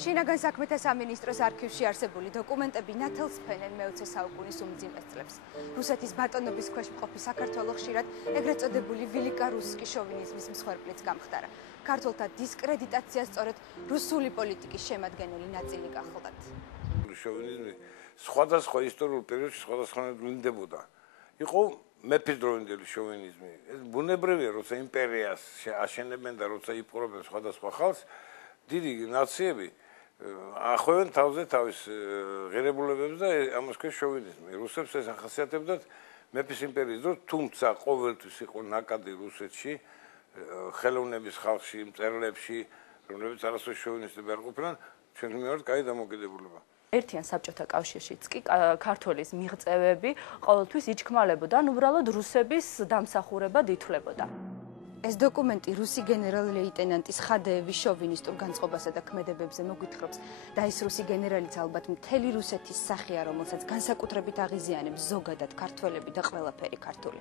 შინაგან საქმეთა სამინისტროს არქივში არსებული დოკუმენტები ნათელს ფენენ მე-20 საუკუნის უმძიმეს წლებს. რუსეთის ბატონობის ქვეშ მყოფი საქართველო ხშირად ეგრეთ წოდებული ვილიკა-რუსკი შოვინიზმის მსხვერპლიც გამხდარა. ქართველთა დისკრედიტაცია სწორედ რუსული პოლიტიკის შემადგენელი ნაწილი გახლდათ. შოვინიზმი სხვადასხვა ისტორიულ პერიოდში სხვადასხვანაირად ვლინდებოდა. იყო მეფისდროინდელი შოვინიზმი. ეს ბუნებრივია, როცა იმპერიას აშენებენ და როცა იპყრობენ სხვადასხვა ხალხს, დიდი ნაციები ახვევენ თავზე თავის ღირებულებებს და ამას ქვია შოვინიზმი. რუსებს ეს ახასიათებდათ მეფის იმპერიის დროს, თუმცა ყოველთვის იყო ნაკადი რუსეთში, ხელოვნების ხალხში, მწერლებში, რომლებიც არასოდეს შოვინისტები არ ყოფილან, ჩვენ მივართ კაი დამოკიდებულება. ერთიან საბჭოთა კავშირშიც კი ქართველის მიღწევები ყოველთვის იჩქმალებოდა, ან უბრალოდ რუსების დამსახურებად ითვლებოდა. ეს დოკუმენტი რუსი გენერალ-ლეიტენანტის ხადეევის შოვინისტურ განწყობასა და ქმედებებზე მოგვითხრობს და ეს რუსი გენერალიც ალბათ მთელი რუსეთის სახეა, რომელსაც განსაკუთრებით აღიზიანებს ზოგადად ქართველები და ყველაფერი ქართული.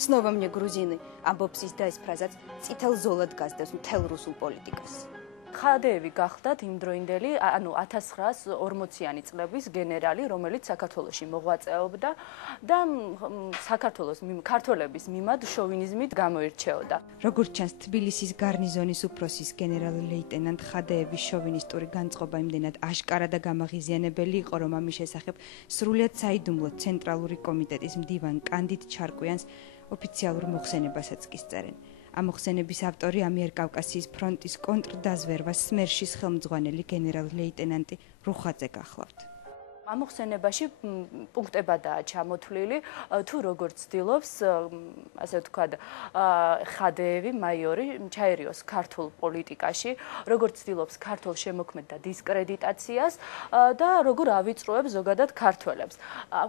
Снова мне грузины, ამბობს ის და ეს ფრაზაც წითელ ზოლად გასდევს მთელ რუსულ პოლიტიკას. ხადეევი გახდათ იმდროინდელი, ანუ 1940-იანი წლების გენერალი, რომელიც საქართველოში მოღვაწეობდა და საქართველოს ქართველების მიმად შოვინიზმით გამოირჩეოდა. როგორც ჩანს, თბილისის გარნიზონის უფროსის გენერალ-ლეიტენანტ ხადეევის შოვინისტური განწყობა იმდენად აშკარა და გამაღიზიანებელი იყო, რომ ამის შესახებ სრულიად საიდუმლო ცენტრალური კომიტეტის მდივან კანდიდ ჩარკვიანს ოფიციალურ მოხსენებასაც კი სწერენ. ამ მოხსენების ავტორი ამიერკავკასიის ფრონტის კონტრდაზვერვას სმერშის ხელმძღვანელი გენერალ-ლეიტენანტი რუხაძე გახლავთ. ამ მოხსენებაში პუნქტებადაა ჩამოთვლილი, თუ როგორ ცდილობს, ასე ვთქვათ, ხადეევი მაიორი ჩაერიოს ქართულ პოლიტიკაში, როგორ ცდილობს ქართულ შემოქმედთა დისკრედიტაციას და როგორ ავიწროებს ზოგადად ქართველებს.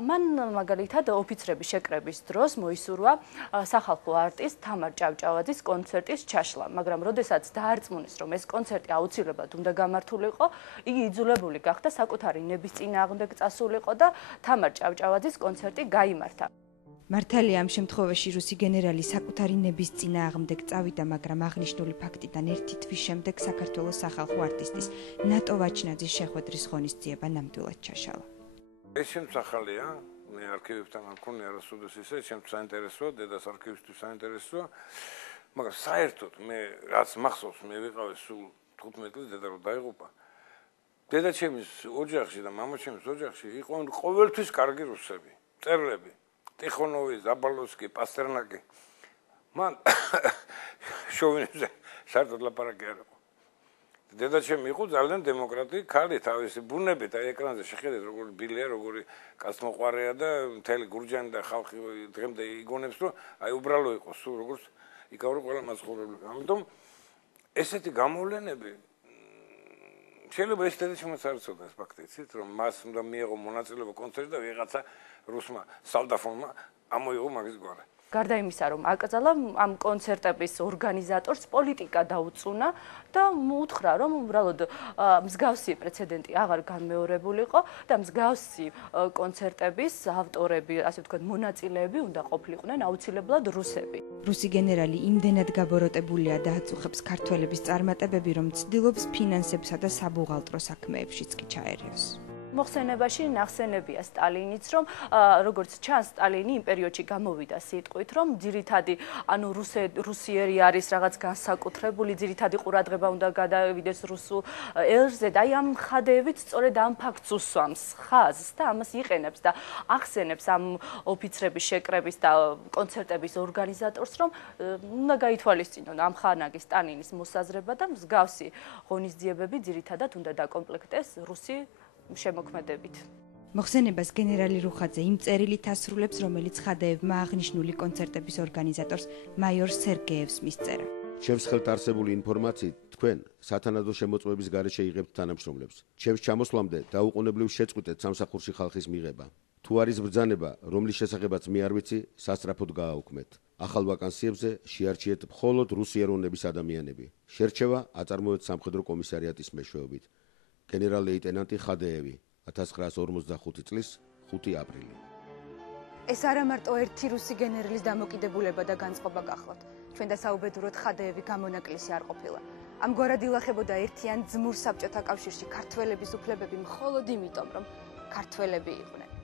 მან მაგალითად ოფიცრების შეკრების დროს მოისურვა სახალხო არტის თამარ ჭავჭავაძის კონცერტის ჩაშლა, მაგრამ როდესაც დაარწმუნეს, რომ ეს კონცერტი აუცილებლად უნდა გამართულიყო, იგი იძულებული გახდა საკუთარი ნების წინააღმდეგ წასულიყო და თამარ ჭავჭავაძის კონცერტი გაიმართა. მართალია ამ შემთხვევაში რუსი გენერალი საკუთარი ნების წინააღმდეგ წავიდა, მაგრამ აღნიშნული ფაქტიდან ერთი თვის შემდეგ საქართველოს სახალხო არტისტის ნატო ვაჩნაძის შეხვედრის ღონისძიება ნამდვილად ჩაშალა. ეს შემსახალია, მე არქივებთან არ მქონია არასოდეს ისე, ჩემთვის საინტერესოა, დედას არქივისთვის საინტერესოა, მაგრამ საერთოდ მე რაც მახსოვს, მე ვიყავი სულ 15 წლის დედა რომ დაიღუპა. დედაჩემის ოჯახში და მამაჩემის ოჯახში იყვნენ ყოველთვის კარგი რუსები, მწერლები, ტიხონოვი, ზაბალოვსკი, პასტერნაკი. მან შოვინიზმზე საერთოდ ლაპარაკი არ იყო. დედაჩემი იყო ძალიან დემოკრატი ქალი, თავისი ბუნებით, აი ეკრანზე შეხედეთ როგორი ბილია, როგორი კაცმოყვარეა და მთელი გურჯანი და ხალხი დღემდე იგონებს, რომ აი უბრალო იყო, სულ როგორც იკავრო ყველა მაცხოვრებელი. ამიტომ ესეთი გამოვლენები შეიძლება ეს დედაჩემაც არ იცოდა ეს ფაქტი, იცით, რომ მას უნდა მიეღო მონაწილეობა კონცერტში და ვიღაცა რუსმა სალდაფონმა ამოიღო მაგის გვარი. გარდა იმისა, რომ აკრძალა ამ კონცერტების ორგანიზატორს პოლიტიკა დაუწუნა და უთხრა, რომ უბრალოდ მსგავსი პრეცედენტი აღარ განმეორებულიყო და მსგავსი კონცერტების ავტორები, ასე ვთქვათ, მონაწილეები უნდა ყოფილიყვნენ აუცილებლად რუსები. რუსი გენერალი იმდენად გაბოროტებულია და აწუხებს ქართველების წარმატებები, რომ ცდილობს ფინანსებსა და საბუღალტრო საქმეებშიც კი ჩაერიოს. მოხსენებაში ნახსენებია სტალინიც, რომ როგორც ჩანს, სტალინი იმ პერიოდში გამოვიდა სიტყვით, რომ ძირითადი, ანუ რუსიერი არის რაღაც განსაკუთრებული, ძირითადი ყურადღება უნდა გადავიდეს რუსულ ელზე და აი ამ ხადეევით სწორედ ამ ფაქტს უსვამს ხაზს და ამას იყენებს და ახსენებს ამ ოფიცრების შეკრების და კონცერტების ორგანიზატორს, რომ უნდა გაითვალისწინონ ამ ხანაგის სტალინის მოსაზრება და მსგავსი ღონისძიებები ძირითადად უნდა დაკომპლექტეს რუსი შემოქმედებით. მოხსენებას გენერალი რუხაძე იმ წერილით ასრულებს, რომელიც ხადეევმა აღნიშნული კონცერტების ორგანიზატორს მაიორ სერგეევს მისწერა. ჩემს ხელთ არსებული ინფორმაციით, თქვენ სათანადო შემოწმების გარეშე იღებთ თანამშრომლებს. ჩემს ჩამოსვლამდე დაუყოვნებლივ შეწყვიტეთ სამსახურში ხალხის მიღება. თუ არის ბრძანება, რომლის შესახებაც მე არ ვიცი, სასწრაფოდ გააუქმეთ. ახალ ვაკანსიებზე შეარჩიეთ მხოლოდ რუსიეროვნების ადამიანები. შერჩევა აწარმოეთ სამხედრო კომისარიატის მეშვეობით. გენერალ-ლეიტენანტი ხადეევი 1945 წლის 5 აპრილი. ეს არა მარტო ერთი რუსი გენერლის დამოკიდებულება და განწყობა გახლავთ. ჩვენ დასაუბედუროთ ხადეევი გამონაკლისი არ ყოფილა. ამგვარად ილახებოდა ერთიან ძმურ საბჭოთა კავშირში ქართველების უფლებები მხოლოდ იმიტომ, რომ ქართველები იყვნენ.